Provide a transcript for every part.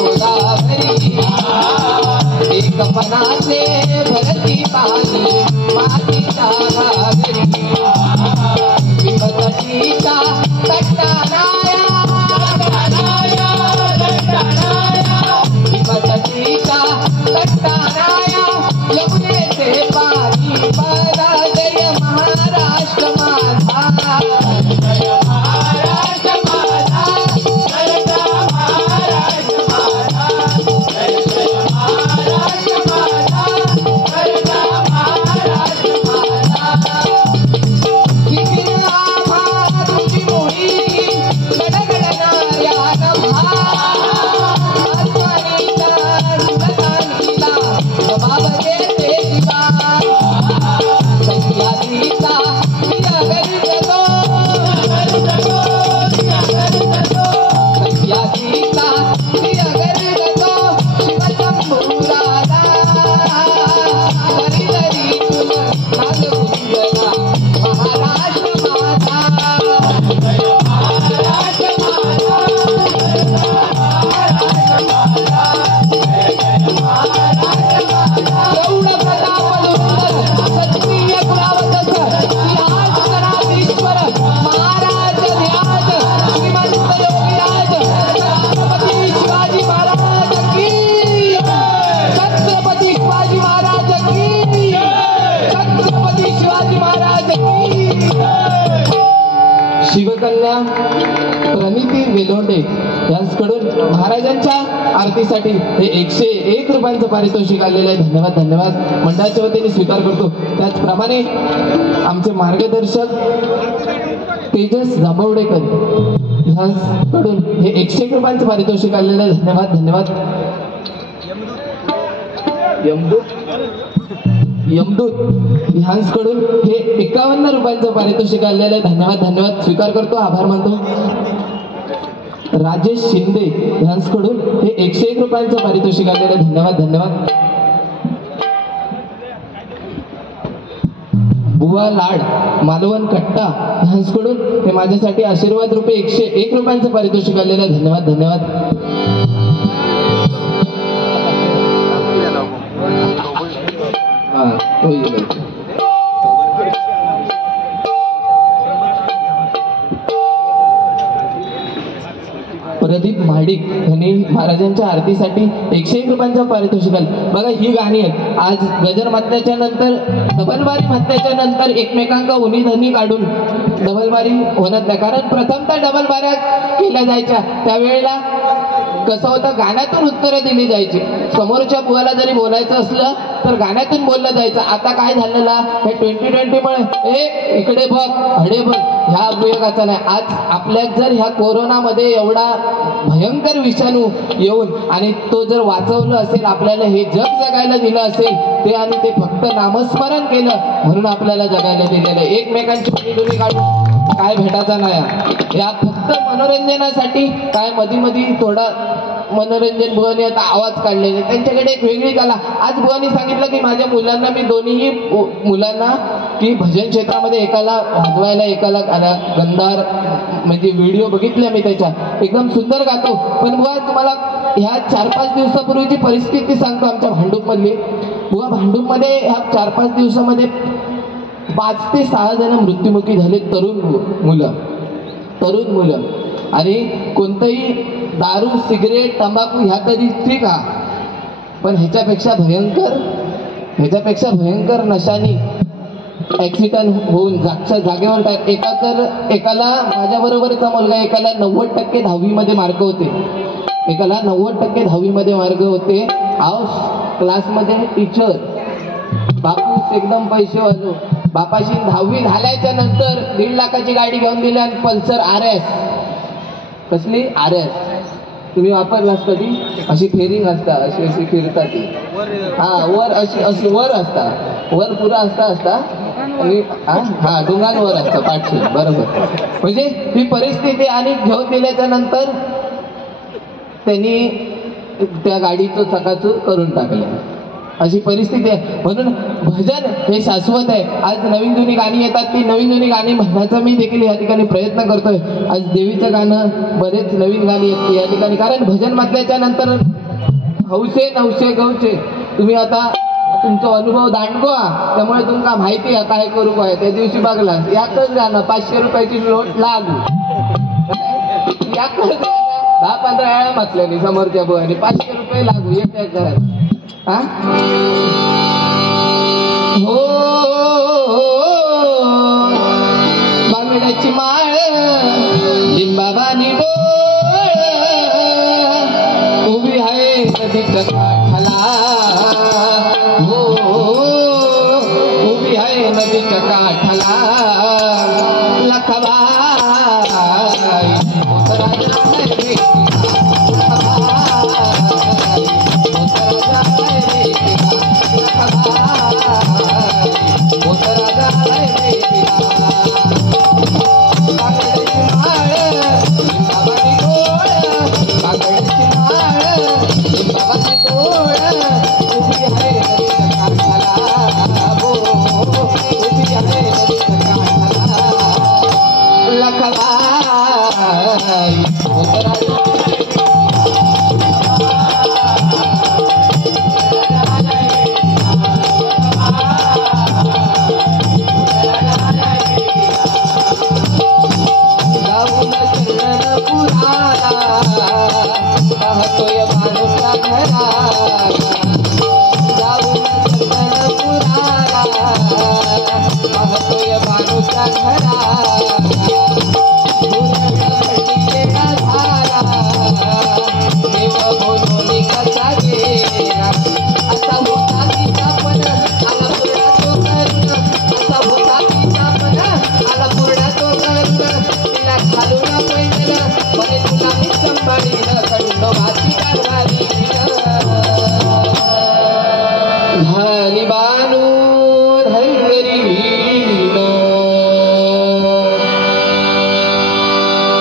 गोदावरी एक पणाचे भरती पाणी मातीच्या घागरी विमतटीचा कट्टानाया विमतटीचा कट्टानाया यमुनेचे पाणी परा जय महाराष्ट्र माझा जय महाराष्ट्र माझा जय महाराष्ट्र माझा जय महाराष्ट्र माझा जय महाराष्ट्र माझा किल्ला भारूची मोही गडगडणाऱ्या नभा आसमानीला सुलतानीला जबाब देते दिवा सह्याद्रीचा विरगरतो सह्याद्रीचा विरगरतो शिवशंभूराजा हरिहरीतून नागगुंजला महाराष्ट्र माझा जय महाराष्ट्र माझा जय महाराष्ट्र माझा जय महाराष्ट्र माझा एवढं प्रताप सुंदर क्षत्रिय कुलावतस सिंहासनाधीश्वर महाराज ध्याज श्रीमंत योगीराज छत्रपती शिवाजी महाराज की छत्रपती शिवाजी महाराज की छत्रपती शिवाजी महाराज की शिवकन्या प्रणिती वेलोंडे यांच्याकडून महाराजांच्या आरतीसाठी हे 101 रुपयांचं पारितोषिक आलेलं आहे. धन्यवाद धन्यवाद मंडळाच्या वतीने स्वीकार करतो. त्याचप्रमाणे आमचे मार्गदर्शक तेजस जांभवडेकर यांच्याकडून हे 101 रुपयांचं पारितोषिक आलेलं आहे. धन्यवाद धन्यवाद. यमदूत ह्यांच्याकडून हे 51 रुपयांचं पारितोषिक आलेलं आहे. धन्यवाद धन्यवाद स्वीकार करतो. आभार मानतो. राजेश शिंदे ह्यांच्याकडून हे 101 रुपयांचं पारितोषिक आलेलं आहे. धन्यवाद धन्यवाद. बुवा लाड मालवण कट्टा ह्यांच्याकडून हे माझ्यासाठी आशीर्वाद रुपये 101 रुपयांचं पारितोषिक आलेलं आहे. धन्यवाद धन्यवाद. प्रदीप महाडिक यांनी महाराजांच्या आरतीसाठी 101 रुपयांचं पारितोषिक आलं. बघा ही गाणी आहेत. आज गजर म्हटल्याच्या नंतर डबलबारी म्हटल्याच्या नंतर एकमेकांका उनी धनी काढून डबलबारी होणार नाही. कारण प्रथमतः डबलबाऱ्या केल्या जायच्या त्यावेळेला कसं होतं गाण्यातून उत्तरं दिली जायची. समोरच्या बुवाला जरी बोलायचं असलं तर गाण्यातून बोललं जायचं. आता काय झालेला हे 2020 मुळे ए इकडे बघ हडे बघ ह्या उपयोगाचा नाही. आज आपल्यात जर ह्या कोरोनामध्ये एवढा भयंकर विषाणू येऊन आणि तो जर वाचवलं असेल आपल्याला हे जग जगायला दिलं असेल ते आणि ते फक्त नामस्मरण केलं म्हणून आपल्याला जगायला दिलेलं. एकमेकांची उनी काढून काय भेटायचा नाही. यात फक्त मनोरंजनासाठी काय मधी थोडा मनोरंजन बुवानी आता आवाज काढलेले त्यांच्याकडे एक वेगळी कला. आज बुवानी सांगितलं की माझ्या मुलांना मी दोन्ही मुलांना की भजन क्षेत्रामध्ये एकाला वाजवायला एकाला गंधार म्हणजे व्हिडिओ बघितले मी त्याच्या एकदम सुंदर गातो. पण बुवा तुम्हाला ह्या 4-5 दिवसापूर्वीची परिस्थिती सांगतो आमच्या भांडूपमधली. बुवा भांडूपमध्ये ह्या 4-5 दिवसामध्ये 5 ते 6 जण मृत्युमुखी झाले. तरुण मुलं आणि कोणतंही दारू सिगरेट तंबाखू ह्या तरी ठीक आहे पण ह्याच्यापेक्षा भयंकर नशानी ऍक्सिडेंट होऊन जागेवर एकाला माझ्याबरोबरचा मुलगा एकाला 90% 10वी मध्ये मार्क होते. एकाला 90% 10वी मध्ये मार्क होते. क्लासमध्ये टीचर बापूस एकदम पैसे वाजव बापाशी 10वी झाल्याच्या नंतर 1.5 लाखाची गाडी घेऊन दिली आणि पल्सर RS कसली RS तुम्ही वापरलास कधी? अशी फेरिंग असता अशी फिरता ती वर अशी वर असता वर पुरा असता आणि डोंगांवर असतं पाठशी बरोबर. म्हणजे ही परिस्थिती आणि घेऊन दिल्याच्या नंतर त्यांनी त्या गाडीचं चकाचूर करून टाकलं. अशी परिस्थिती आहे. म्हणून भजन हे शाश्वत आहे. आज नवीन जुनी गाणी येतात, ती नवीन जुनी गाणी म्हणण्याचा मी देखील या ठिकाणी प्रयत्न करतोय. आज देवीचं गाणं, बरेच नवीन गाणी आहेत या ठिकाणी, कारण भजन म्हटल्याच्या नंतर हौशे नवशे गवचे. तुम्ही आता तुमचा अनुभव दांडगो, त्यामुळे तुमका माहिती आहे काय करू काय. त्या दिवशी बघला याकच गाणं 500 रुपयाची नोट लागू, याकच 10-15 वेळा म्हटलेली समोरच्या बुवानी 500 रुपये लागू येत्या घरात. हा हो बांगड्याची माळ लिंबाबानी डोळ उभी आहे नदीच्या काठाला. हो उभी आहे नदीच्या काठाला. लखबाई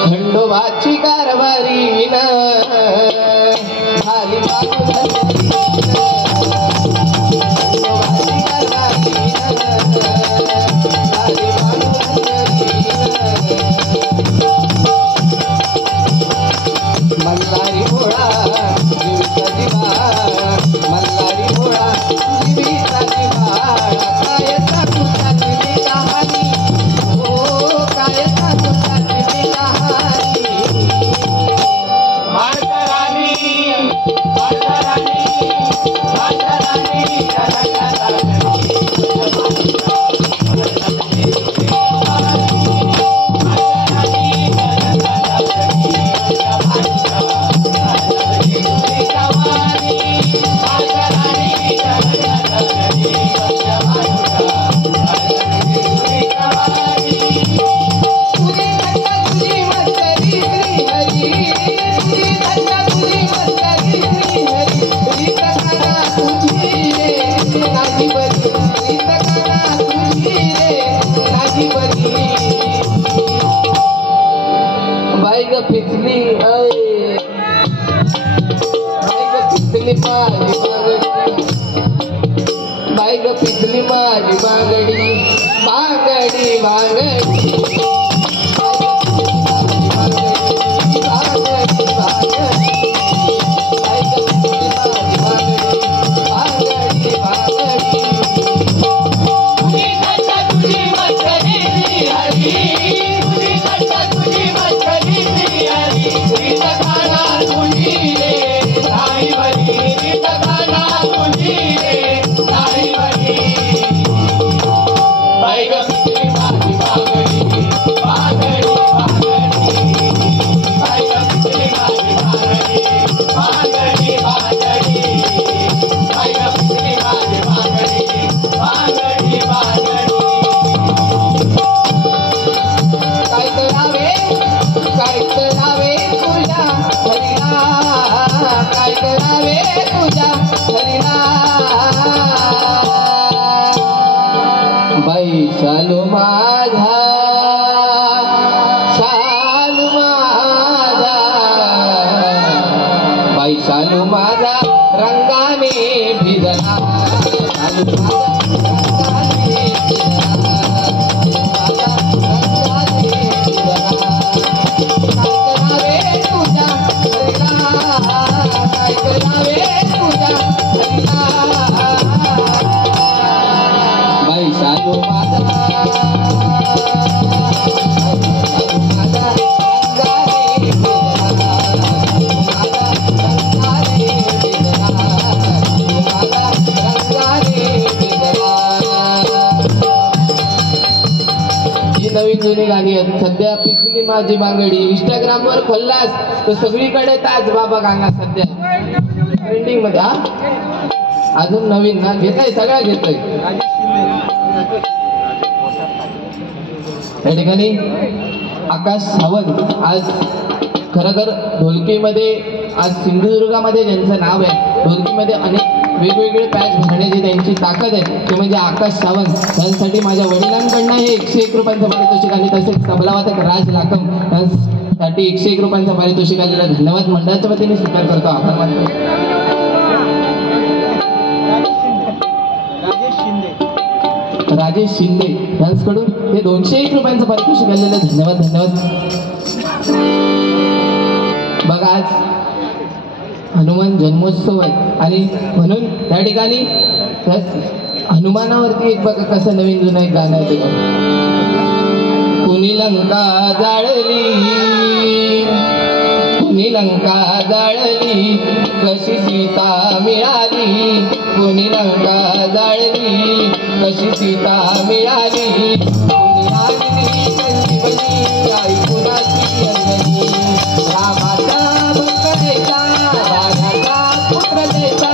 खंडोबाची कारभारी न झाली मल्हारी भोळा जीविता दिवा, मल्हारी भोळा जीविता दिवा. काय सांगू त्यातली कहाणी, हो काय सांगू त्यातली कहाणी. पिचली बाई ग पिचली माझी बांगडी बांगडी बांगडी. बाई शालू माझा शालू माझा बाई शालू माझा रंगाने भिजला. नवीन जुनी गाणी आहेत सध्या. पिकली माझी बांगडी इंस्टाग्राम वर खोललास तर सगळीकडे ताज बाबा गाणं सध्या ट्रेंडिंग मध्ये. हा अजून नवीन ना घेतोय सगळ्या घेतोय. या ठिकाणी आकाश सावंत आज खरं तर ढोलकीमध्ये आज सिंधुदुर्गामध्ये ज्यांचं नाव आहे ढोलकीमध्ये अनेक वेगवेगळे पॅच भरण्याची त्यांची ताकद आहे ते म्हणजे आकाश सावंत. त्यांसाठी माझ्या वडिलांकडनं हे 101 रुपयांचं पारितोषिक आणि तसेच तबलावादक राज लाकम यांसाठी 101 रुपयांचं पारितोषिक आलेला धन्यवाद मंडळाच्या वतीने स्वीकार करतो. आभार मानतो. राजेश शिंदे यांच्याकडून हे 201 रुपयांचं पारितोषिक आलेलं धन्यवाद धन्यवाद. बघा आज हनुमान जन्मोत्सव आहे आणि म्हणून त्या ठिकाणी हनुमानावरती एक बघा कसं नवीन जुनं एक गाणं आहे. कुणी लंका जाळली कुणी लंका जाळली कशी सीता मिळाली. कुणी लंका जाळली कशी सीता मिळाली. कुणी आणली संजीवनी आई कुणाची अंजनी. रामाचा भक्त द्यायचा वाघाचा पुत्र द्यायचा.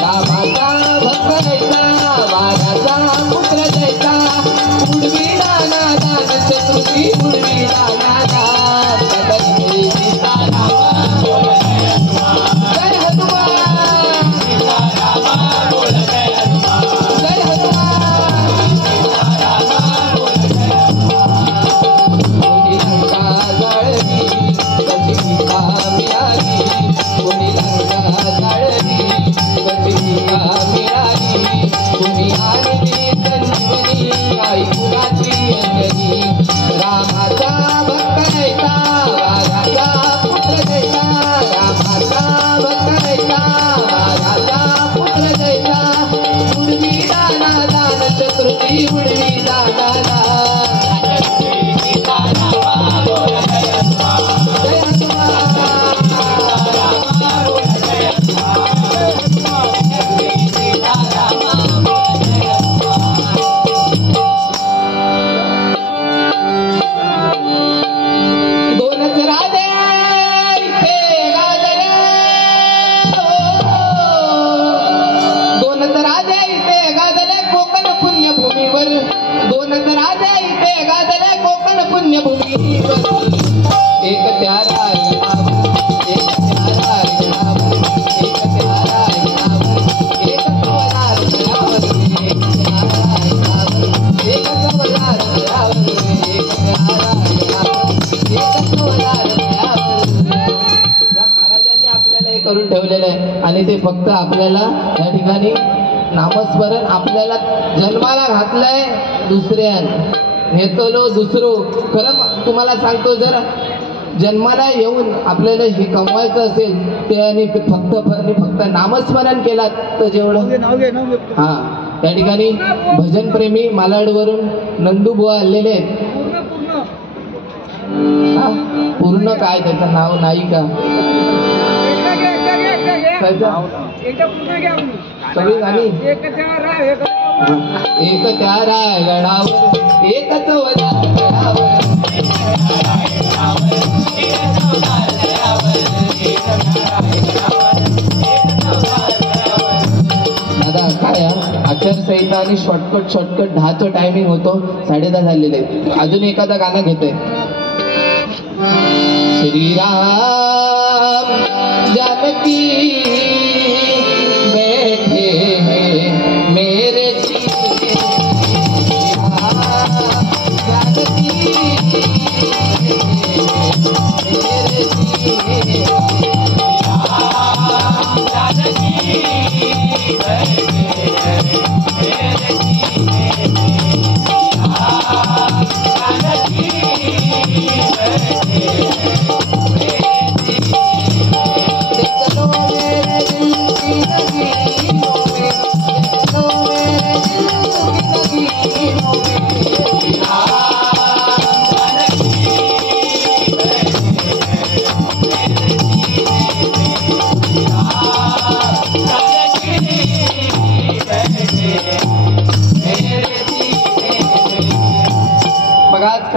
रामाचा भक्त द्यायचा वाघाचा पुत्र द्यायचा. उडवीला नादान चतुर्थी उडवीला नादान बदलते सीता रामा बोल जय हनुमान. जय हनुमान सीता रामा बोल जय हनुमान. जय हनुमान सीता रामा बोल जय हनुमान. कोणी लंका जाळली कशी सीता मिळाली. कोणी लंका जाळली कशी सीता मिळाली. कोणी आणली संजीवनी आई कुणाची अंजनी. रामाचा भक्त द्यायचा वाघाचा पुत्र द्यायचा. रामाचा भक्त द्यायचा वाघाचा पुत्र द्यायचा. उडवीला नादान चतुर्थी उडवीला नादान सीता रामा बोल जय हनुमान. जय हनुमान सीता रामा बोल जय हनुमान. सीता रामा बोल जय हनुमान. दोनच राजे इथे गाजले. दोनच राजे इथे गाजले कोकण पुण्यभूमीवर. दोनच राजे इथे गाजले कोकण पुण्यभूमीवर. एक प्यारा नाव एक प्यारा नाव एक प्यारा नाव एक कवलार नाव एक प्यारा नाव एक कवलार नाव एक प्यारा नाव एक कवलार नाव. या महाराजांनी आपल्याला हे करून ठेवलेलं आहे आणि ते फक्त आपल्याला या ठिकाणी नामस्मरण आपल्याला जन्माला घातलंय दुसऱ्या नेतलो दुसरो. खरं तुम्हाला सांगतो जर जन्माला येऊन आपल्याला हे कमवायचं असेल ते आणि फक्त नामस्मरण केलात तर जेवढं. हा त्या ठिकाणी भजन प्रेमी मालाडवरून नंदूबुवा आलेले आहेत. पूर्ण काय त्याचं नाव नाही का सगळी गाणी. एक त्या रायगडावर एकच गडावर. दादा काय आचारसंहिता आणि शॉर्टकट 10चं टायमिंग होतो 10:30 झालेले. अजून एखादं गाणं घेतोय. श्रीराम जानकी बैठे हैं मेरे सीने. जानकी मेरे सीने. जानकी बैठे हैं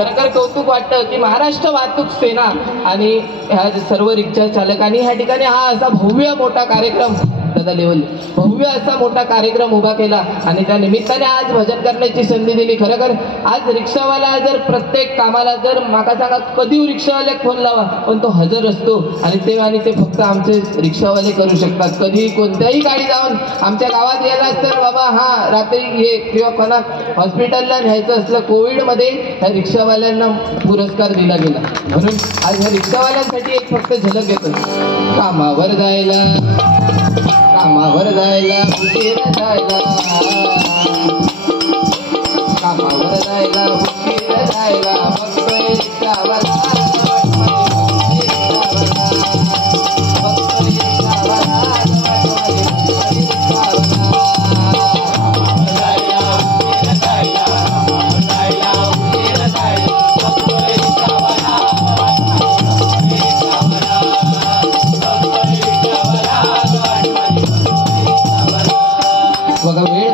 खरं कौतुक वाटतं की महाराष्ट्र वाहतूक सेना आणि ह्या सर्व रिक्षा चालकांनी ह्या ठिकाणी हा असा भव्य मोठा कार्यक्रम दादा लेवल भव्य असा मोठा कार्यक्रम उभा केला आणि त्या निमित्ताने आज भजन करण्याची संधी दिली. खरोखर आज रिक्षावाला जर प्रत्येक कामाला जर माका सांगा कधी रिक्षावाल्याक फोन लावा पण तो हजर असतो आणि ते फक्त आमचे रिक्षावाले करू शकतात. कधी कोणत्याही गाडी जाऊन आमच्या गावात यायला तर बाबा हा रात्री ये किंवा कोणा हॉस्पिटलला न्यायचं असलं कोविडमध्ये ह्या रिक्षावाल्यांना पुरस्कार दिला गेला. म्हणून आज ह्या रिक्षावाल्यांसाठी एक फक्त झलक येतो. कामावर जायला उशीर जायला कामावर जायला उशीर जायला फक्त रिक्षावाला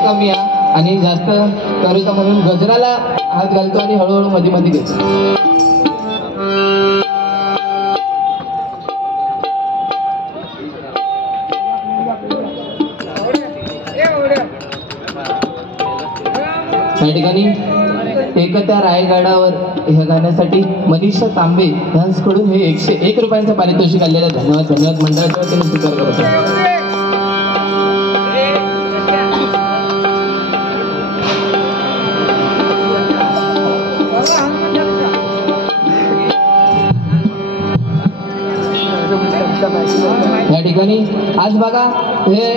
कमी आणि जास्त करूचा म्हणून गजराला हात घालतो आणि हळूहळू मध्ये मध्ये घेतो. या ठिकाणी एकत्या रायगडावर ह्या गाण्यासाठी मनीषा तांबे यांच्याकडून हे 101 रुपयांचं पारितोषिक आलेलं. धन्यवाद धन्यवाद मंडळाच्या वतीने स्वीकार करतो. या ठिकाणी आज बघा हे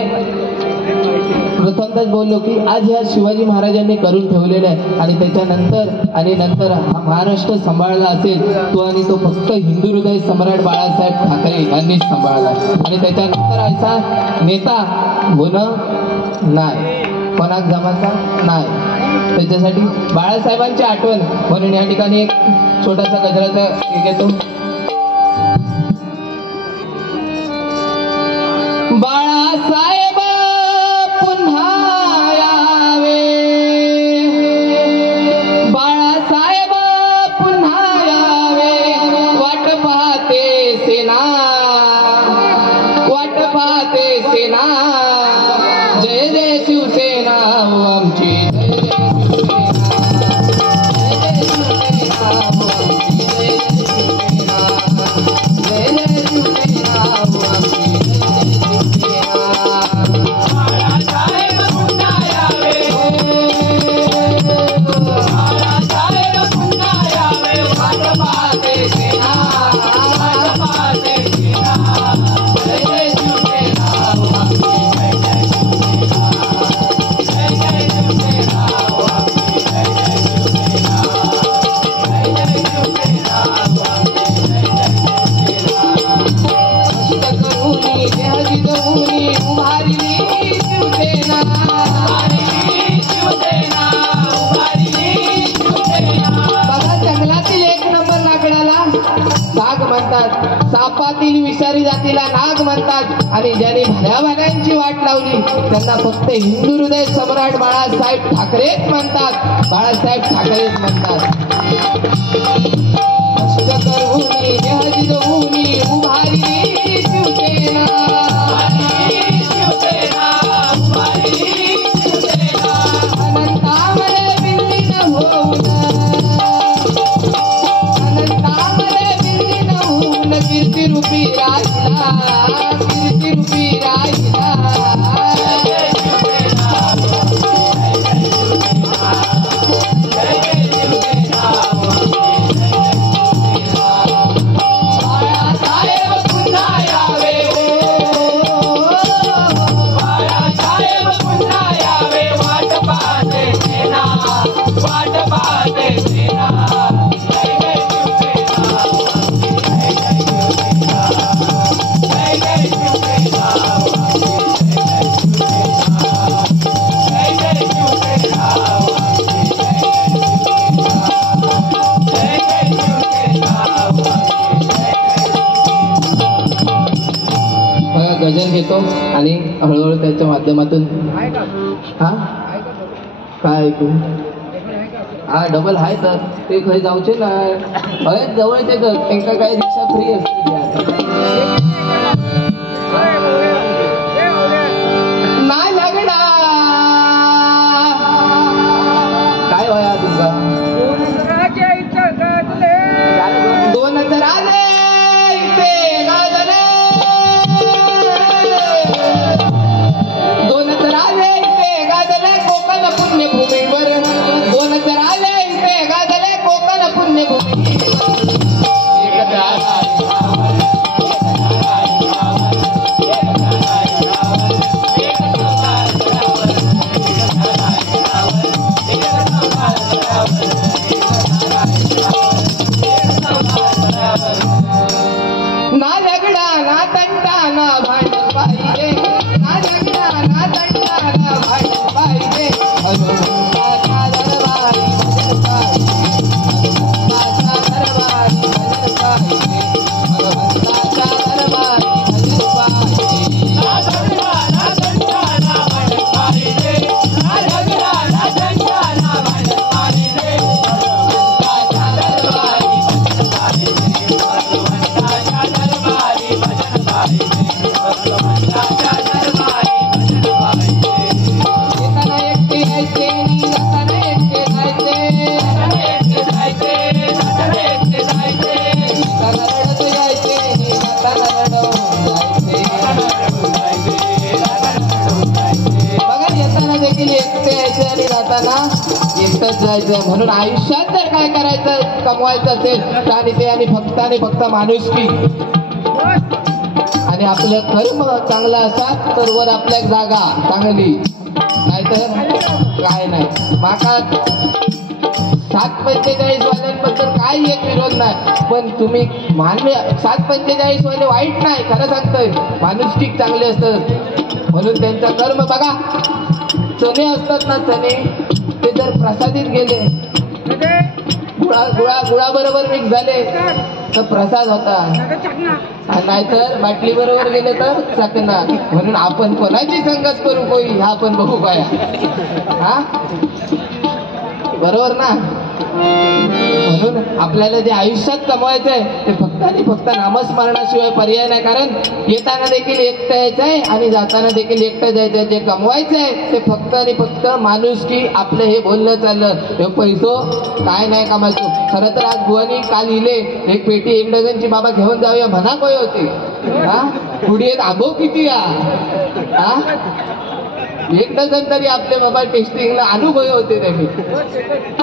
प्रथमतच बोललो की आज ह्या शिवाजी महाराजांनी करून ठेवलेलं आहे आणि त्याच्यानंतर हा महाराष्ट्र सांभाळला असेल तो फक्त हिंदू हृदय सम्राट बाळासाहेब ठाकरे यांनीच सांभाळला आणि त्याच्यानंतर असा नेता होणं नाही कोणाक जमाचा नाही. त्याच्यासाठी बाळासाहेबांची आठवण म्हणून या ठिकाणी एक छोटासा गजराचा घेतो. बाळासाहेब पुन्हा यावे बाळासाहेब पुन्हा यावे वाट पाहते सेना जय जय शिवसेना आमची जय जय शिवसेना आमची जय जय शिवसेना आमची सापातील विषारी जातीला नाग म्हणतात आणि ज्यांनी भल्या भागांची वाट लावली त्यांना फक्त हिंदू हृदय सम्राट बाळासाहेब ठाकरेच म्हणतात. बाळासाहेब ठाकरेच म्हणतात. कष्ट करूनी मेहनत देऊनी उभारली शिवसेना अनंतामध्ये विलीन होऊन कीर्ती रूपी राहिला गजर घेतो आणि हळूहळू त्याच्या माध्यमातून हा काय ऐकू हा डबल आहे तर ते खय जाऊचे ना हय जवळच येतं त्यांना काय रिक्षा फ्री असते नाही लागडा काय व्हाया तुमका 2000 आले इथे गाजले 2000 आले इथे गाजले कोकण पुण्यभूमीवर 2000 आले इथे गाजले कोकण पुण्यभूमीवर ना झगडा ना तंटा ना भांडण पाहिजे ना झगडा ना तंटा ना भांडण पाहिजे हनुमंताचा दरबारी भजन पाहिजे हनुमंताचा दरबारी भजन पाहिजे हनुमंताचा दरबारी भजन पाहिजे ना झगडा ना तंटा ना भांडण पाहिजे ना झगडा ना तंटा ना भांडण पाहिजे हनुमंताचा दरबारी भजन पाहिजे एकटंच जायचंय म्हणून आयुष्यात जर काय करायचं कमवायचं असेल तर ते आणि फक्त माणुसकी आणि आपलं कर्म चांगलं असतात तर वर आपल्या जागा चांगली नाहीतर काय नाही माका 745 वाल्यांबद्दल काही एक विरोध नाही पण तुम्ही मान्य 745 वाले वाईट नाही खरं सांगतोय माणुसकी चांगले असतात म्हणून त्यांचा कर्म बघा चणे असतात ना चणे ते जर प्रसादित गेले गुळाबरोबर मिक्स झाले तर प्रसाद होता नाहीतर बाटली बरोबर गेले तर चकना म्हणून आपण कोणाची संगत करू कोई हा आपण बघू पाया हा बरोबर ना म्हणून आपल्याला जे आयुष्यात कमवायचंय ते फक्त नामस्मरणाशिवाय पर्याय नाही कारण येताना देखील एकटं यायचंय आणि जाताना देखील एकटं जायचंय जे कमवायचंय ते फक्त माणुसकी आपलं हे बोलणं चाललं हे पैसो काय नाही कमायचो खरं तर आज बुवानी काल लिहिले एक पेटी 1 डझनची बाबा घेऊन जाऊया म्हणा काय होते हा पुढे एक आबो किती हा 1 डझन तरी आपले बाबा टेस्टिंगला अनुभव होते त्यांनी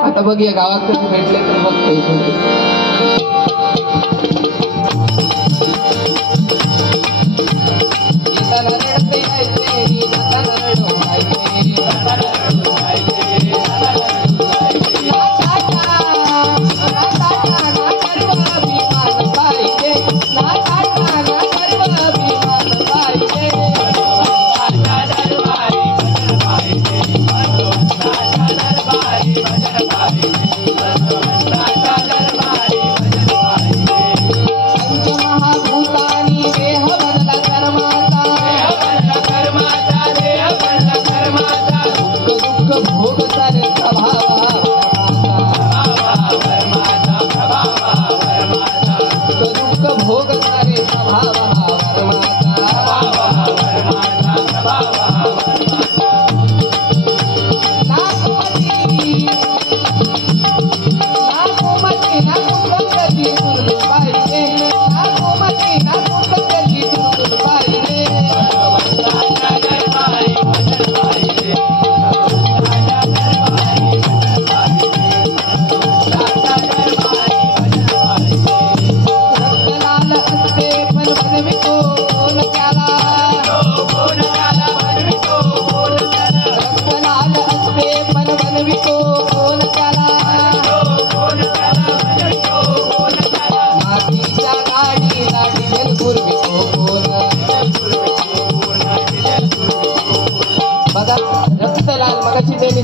आता बघूया गावात कधी भेटले तर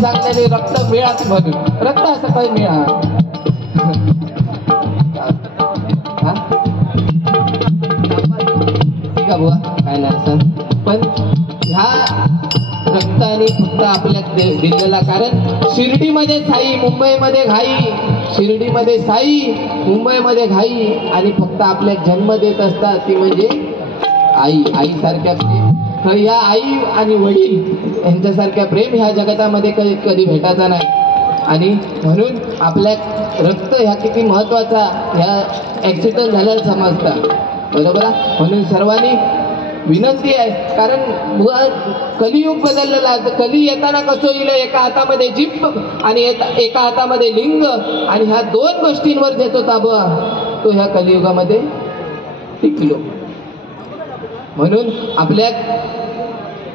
सांगलेले रक्त मिळाच म्हणून रक्त असं काही मिळा ठीक आहे बुवा काय नाही असं पण ह्या रक्ताने फक्त आपल्या दिलेला. कारण शिर्डीमध्ये साई, मुंबईमध्ये घाई, शिर्डीमध्ये साई, मुंबईमध्ये घाई, आणि फक्त आपल्या जन्म देत असतात ती म्हणजे आई. आईसारख्या प्रेम ह्या आई आणि वडील यांच्यासारख्या प्रेम ह्या जगतामध्ये कधी भेटायचा नाही. आणि म्हणून आपल्या रक्त ह्या किती महत्वाचा ह्या ऍक्सिडेंट झाल्याला समजतात, बरोबर आहे. म्हणून सर्वांनी विनंती आहे, कारण कलियुग बदललेला आहे. कली येताना कसं येईल, एका हातामध्ये जीभ आणि एका हातामध्ये लिंग, आणि ह्या दोन गोष्टींवर देतो ताबा तो ह्या कलियुगामध्ये टिकलो. म्हणून आपल्या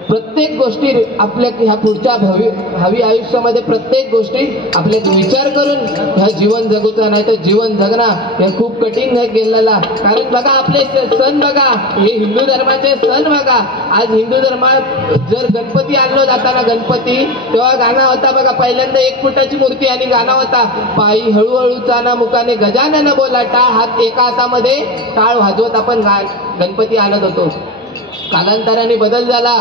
प्रत्येक गोष्टी आपल्या ह्या पुढच्या भावी आयुष्यामध्ये प्रत्येक गोष्टी आपल्या विचार करून ह्या जीवन जगूचा, नाही तर जीवन जगणं हे खूप कठीण गेलेला. कारण बघा आपले सण बघा, हे हिंदू धर्माचे सण बघा. आज हिंदू धर्मात जर गणपती आणलो जाताना गणपती, तेव्हा गाणं होता बघा, पहिल्यांदा 1 फुटाची मूर्ती आणि गाणं होता, पायी हळूहळू चाना मुखाने गजानन बोला, टाळ हात एका हातामध्ये टाळ वाजवत आपण गणपती आणत होतो. कालांतराने बदल झाला,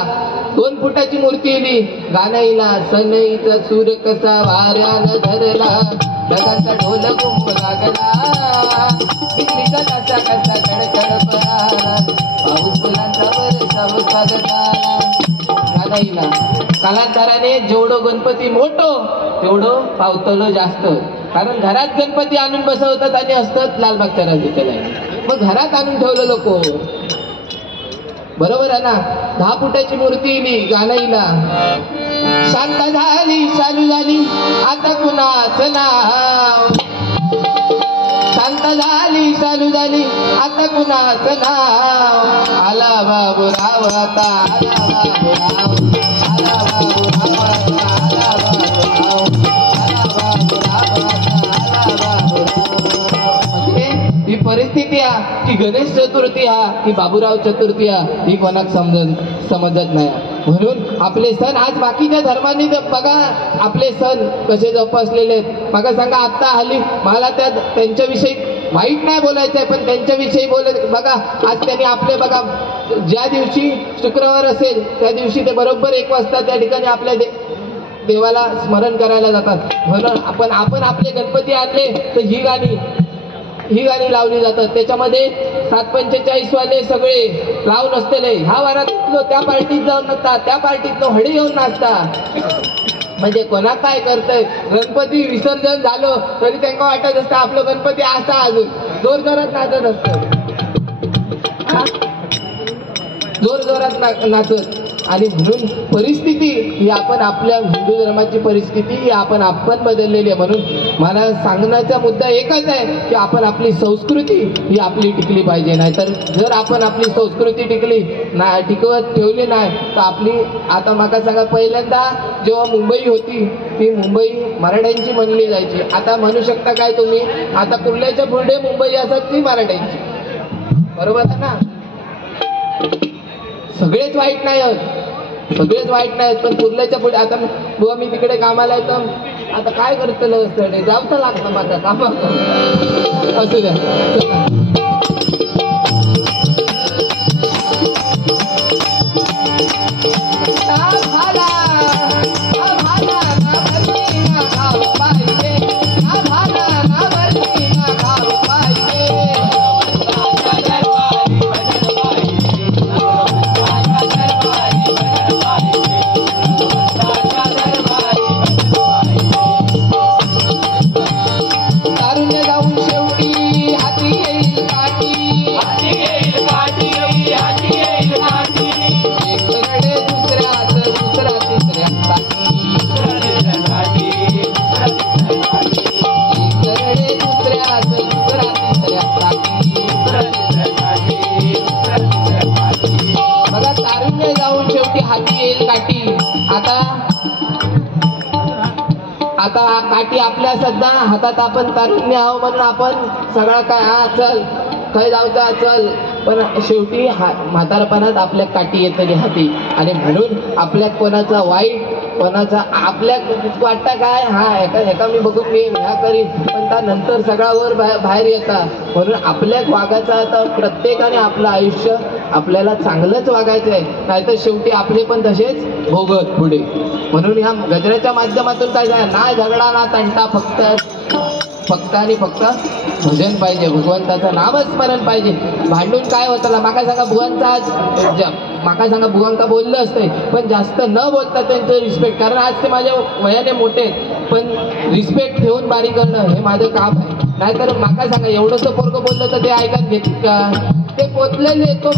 2 फुटाची मूर्ती येली, गाणं येला, सनईचा सूर कसा वाऱ्यानं धरला, ढगाचा ढोल गुंफ लागला, दिल्लीचा तासा कसा कडकड पळाला, पाऊस फुलांचा वर्षाव सागला. गाणं येला. कालांतराने जेवढं गणपती मोठो तेवढं पावतलं जास्त. कारण घरात गणपती आणून बसवतात आणि असतात लालबागच्या राजाच्या लाईन. मग घरात आणून ठेवलं लोक, बरोबर आहे ना. 10 फुटाची मूर्ती येली, गाणं येला, शांत झाली चालू झाली आता कुणाचं नाव, शांत झाली चालू झाली आता कुणाचं नाव, आला बाबूराव आता, आला बाबूराव, आला बाबूराव आता, आला बाबूराव, आला बाबूराव आता, आला बाबूराव. म्हणजे ही परिस्थिती आहे की गणेश चतुर्थी हा की बाबूराव चतुर्थी हा ही कोणाक समजत नाही. म्हणून आपले सण आज बाकीच्या धर्मांनी बघा आपले सण कसे जोपासलेले आहेत. बघा सांगा, आत्ता हल्ली मला त्यांच्याविषयी वाईट नाही बोलायचं आहे, पण त्यांच्याविषयी बोलत बघा. आज त्यांनी आपले बघा, ज्या दिवशी शुक्रवार असेल त्या दिवशी ते बरोबर 1 वाजता त्या ठिकाणी आपल्या देवाला स्मरण करायला जातात. म्हणून आपण आपले गणपती आणले तर ही गाणी लावली जातात. त्याच्यामध्ये 7:45 वाले सगळे लावून असलेले ह्या वारात त्या पार्टीत जाऊन नसतात, त्या पार्टीत हडे येऊन नाचतात. म्हणजे कोणा काय करतंय, गणपती विसर्जन झालं तरी त्यांना वाटत असतं आपलं गणपती असा अजून जोर जोरात नाचत असतं, जोर जोरात नाचत. आणि म्हणून परिस्थिती ही आपण आपल्या हिंदू धर्माची परिस्थिती ही आपण बदललेली आहे. म्हणून मला सांगण्याचा मुद्दा एकच आहे की आपण आपली संस्कृती ही आपली टिकली पाहिजे. नाहीतर जर आपण आपली संस्कृती टिकवत ठेवली नाही तर आपली, आता माका सांगा, पहिल्यांदा जेव्हा मुंबई होती ती मुंबई मराठ्यांची म्हणली जायची. आता म्हणू शकता काय तुम्ही, आता कुर्ल्याच्या पुढे मुंबई असत ती मराठ्यांची, बरोबर आहे ना. सगळेच वाईट नाही आहेत, सगळेच वाईट नाहीत, पण कुर्ल्याच्या पुढे आता बुवा मी तिकडे कामाला येतो, आता काय करतलं जावचं लागतं माझ्या कामात, असू द्या. आता काठी आपल्या सध्या हातात, आपण तारुण्य आहो म्हणून आपण सगळं काय चल काय जाऊचा चल, पण शेवटी म्हातारपणात आपल्या काठी येतली हाती. आणि म्हणून आपल्या कोणाचा वाईट कोणाचा आपल्या वाटतं काय हा एका मी बघून मी ह्या करीन, पण त्यानंतर सगळा वर बाहेर येतात. म्हणून आपल्या वागायचं आता प्रत्येकाने आपलं आयुष्य आपल्याला चांगलंच वागायचं आहे, नाहीतर शेवटी आपले पण तसेच भोगत पुढे. म्हणून ह्या गजऱ्याच्या माध्यमातून काय झालं ना, झगडा ना तंटा, फक्त आणि फक्त भजन पाहिजे, भगवंताचं नामच स्मरण पाहिजे. भांडून काय होतं माका सांगा, बुवांचा आज माका सांगा बुवांका बोललं असतंय, पण जास्त न बोलता त्यांचं रिस्पेक्ट, कारण आज ते माझ्या वयाने मोठे आहेत, पण रिस्पेक्ट ठेवून बारी करणं हे माझं काम आहे. नाहीतर माका सांगा एवढंसं पोरगं बोललं तर ते ऐकत घेतील का? ते पोचलेले, तो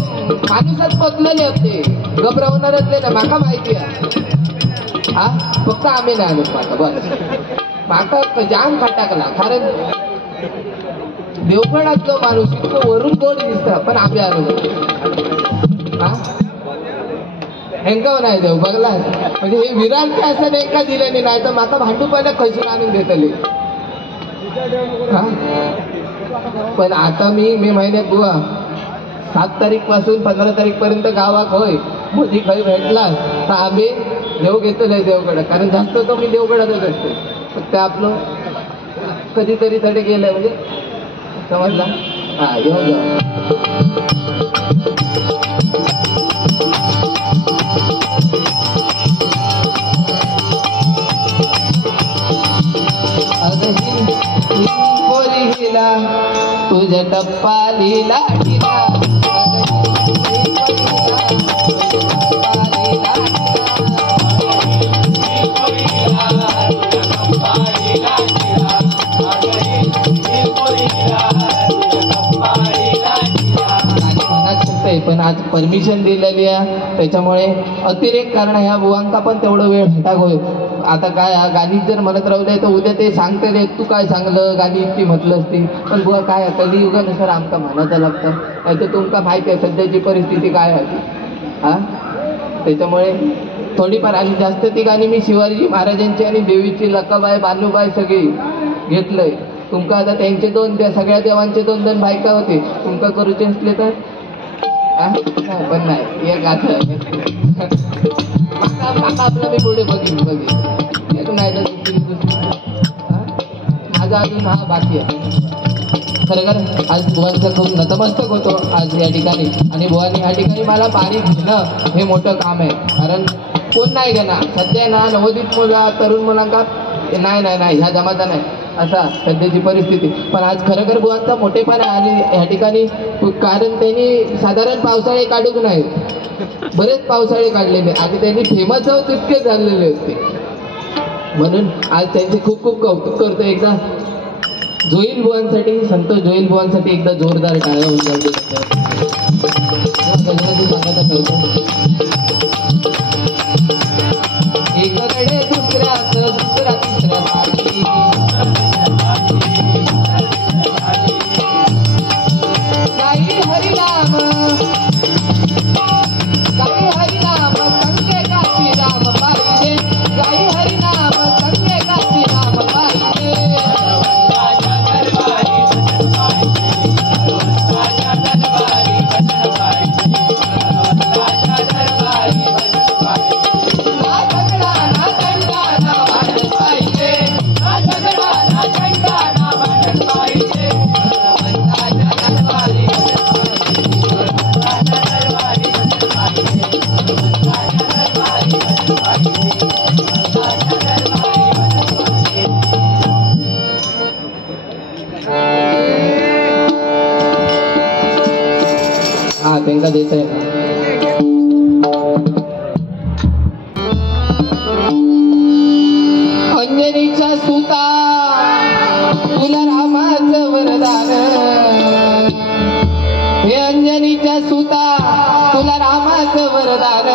माणूसच पोचलेले होते, घबरवणारच नाही ना, माका माहिती आहे. हा फक्त आम्ही नाही आलो माका, बस माका जाम खटाकला, कारण देवगडातलो माणूस इतकं वरून गोड दिसतं, पण आम्ही आलो हा हेंका नाही देव बघला. म्हणजे हे विराट असं एका दिल्याने, नाही तर माका भांडू पहिला खैसून आणून देतले. हा पण आता मी मे महिन्यात बुवा 7 तारीख पासून 15 तारीख पर्यंत गावात होय, मोदी खै भेटला तर आम्ही देव घेतोय देवगड, कारण जास्त तो मी देवगडातच असते. फक्त आपलं कधीतरी तरी गेलंय, म्हणजे समजला. हा येऊन जाऊ. तुझ्या टप्पा लिला पण आज परमिशन दिलेली आहे, त्याच्यामुळे अतिरेक करणं ह्या बुवांका पण तेवढं वेळ भेटा होईल. आता काय गाणीत जर म्हणत राहिले तर उद्या ते सांगते तू काय सांगलं गाणी इतकी म्हटलं असती, पण बुवा काय कलियुगानुसार आमका म्हणायचं लागतं, नाही तर तुमका माहिती आहे सध्याची परिस्थिती काय आहे. हा त्याच्यामुळे थोडीफार, आणि जास्त ती गाणी मी शिवाजी महाराजांची आणि देवीची, लकाबाई बानूबाई सगळी घेतलंय. तुमका आता त्यांचे त्या सगळ्या देवांचे 2 बायका होते, तुमका करूचे असले तर पण नाही एक आता आपलं मी पुढे बघीन एक नाही तर दुसरी माझा अजून हा बाकी आहे. खरं आज बुवांचं खूप नतमस्तक होतो आज या ठिकाणी, आणि बुवांनी या ठिकाणी मला पाणी घेणं हे मोठं काम आहे, कारण कोण नाही घेणार सध्या ना. नवोदित मुला तरुण मुलांका नाही ह्या जमाता नाही असा सध्याची परिस्थिती. पण आज खरोखर बुवांचा मोठेपणा आणि ह्या ठिकाणी, कारण त्यांनी साधारण पावसाळे काढूक नाही, बरेच पावसाळे काढलेले आणि त्यांनी फेमस तितके झालेले होते. म्हणून आज त्यांचे खूप खूप कौतुक करतो. एकदा जोईल बुवांसाठी, संतोष जोईल बुवांसाठी एकदा जोरदार टाळ्या होऊन जाऊ. एकडे दुसऱ्या तिसऱ्या त्यांना देत आहे. अंजनीच्या सुता तुला रामाचं वरदान, हे अंजनीच्या सुता तुला रामाचं वरदान,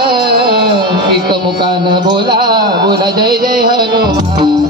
एकमुखानं बोला बोला जय जय हनुमान.